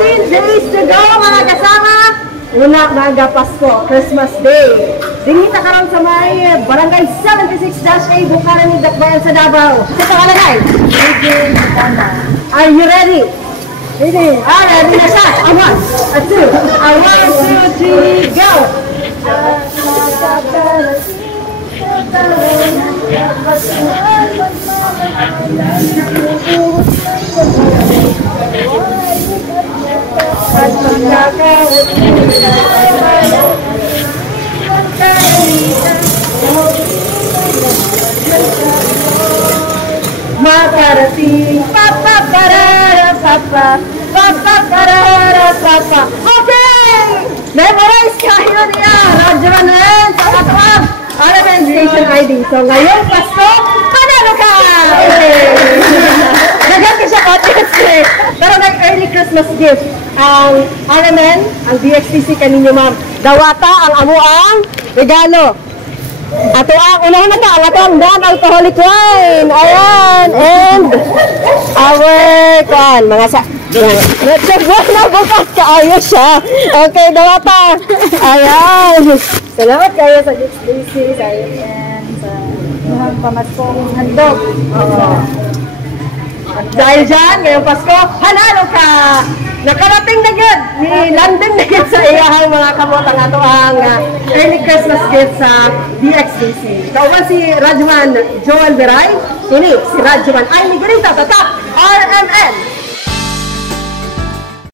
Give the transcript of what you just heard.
18 days to go mga kasama. Una mga Pasko, Christmas Day. Dingita karon sa may Barangay 76-A Bukaran ni Dakbayan sa Davao. Sa kalagay. Are you ready? Ready. Ready na siya. A 1, a 2, a 1, 2, 3, go! Makarating papa parara papa papa parara papa. Okay! Memorize kayo niya! Radyoan na rin sa katawag Alaman Station ID. So ngayon, Pasko, panalo ka! Naganti siya contest eh. Pero nag-early Christmas gift. Ang Alaman, ang DXTC kaninyo ma'am. Dawata ang amuang regalo. Ato ang unang na ka, ang atong non-alcoholic wine. Ayan. And our mga sa... Nagsagot na bukas kaayo siya. Okay, dawata. Ayan. Salamat kayo sa DXTC, sa Ayan, sa mga pamaskong handog. Dahil dyan, ngayong Pasko, hanalo ka! Nakarating na gud ni London na gud sa iyahang mga kamotang ato ang early Christmas gift sa DXTC. Kauban si Rajman Joel Beray, ini si Rajman ay ni Grita Tatak RMN.